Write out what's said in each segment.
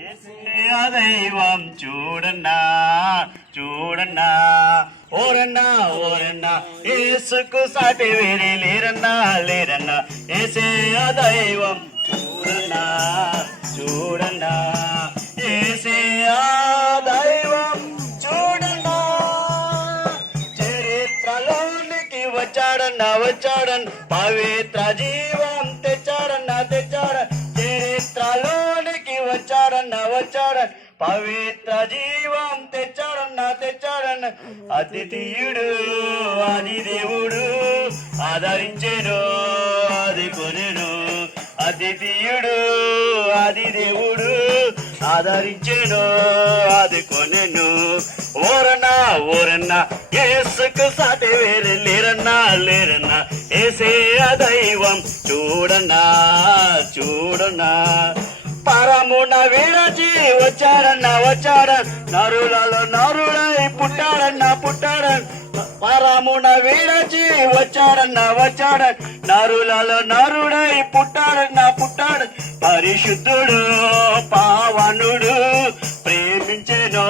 యేసయ్య దైవం చూడన్నా చూడన్నా ఓరన్నా ఓరన్నా యేసుకు సాటి వేరే లేరన్నా లేరన్నా యేసయ్య దైవం చూడన్నా చూడన్నా యేసయ్య దైవం చూడన్నా చరిత్రలోనికి వచ్చాడన్నా వచ్చాడన్ పవిత్ర జీవం తెచ్చాడన్నా తెచ్చాడన్ చరిత్రలోనికి వచ్చాడన్నా వచ్చాడన్ పవిత్ర జీవం తెచ్చాడన్నా తెచ్చాడన్న అతిథియుడు ఆది దేవుడు ఆదరించెను అది కొనెను అతిథియుడు ఆది దేవుడు ఆదరించెను అది కొనెను ఓరన్నా ఓరన్నా యేసుకు సాటి వేరే లేరన్నా లేరన్నా యేసయ్య దైవం చూడన్నా చూడన్నా పరమున విడచి వచ్చాడన్నా వచ్చాడన్ నరులలో నరుడై పుట్టాడన్నా పుట్టాడన్ పరమున విడచి వచ్చాడన్నా వచ్చాడన్ నరులలో నరుడై పుట్టాడన్నా పుట్టాడన్ పరిశుద్ధుడు పావనుడు ప్రేమించెను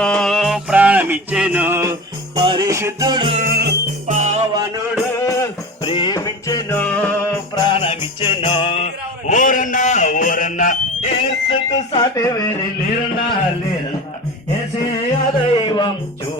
ప్రాణమిచ్చెను పరిశుద్ధుడు పావనుడు ప్రేమించెను ప్రాణమిచ్చెను ఓరన్నా ఓరన్నా యేసుకు సాటి వేరే లేరన్నా లేరన్నా యేసయ్య దైవం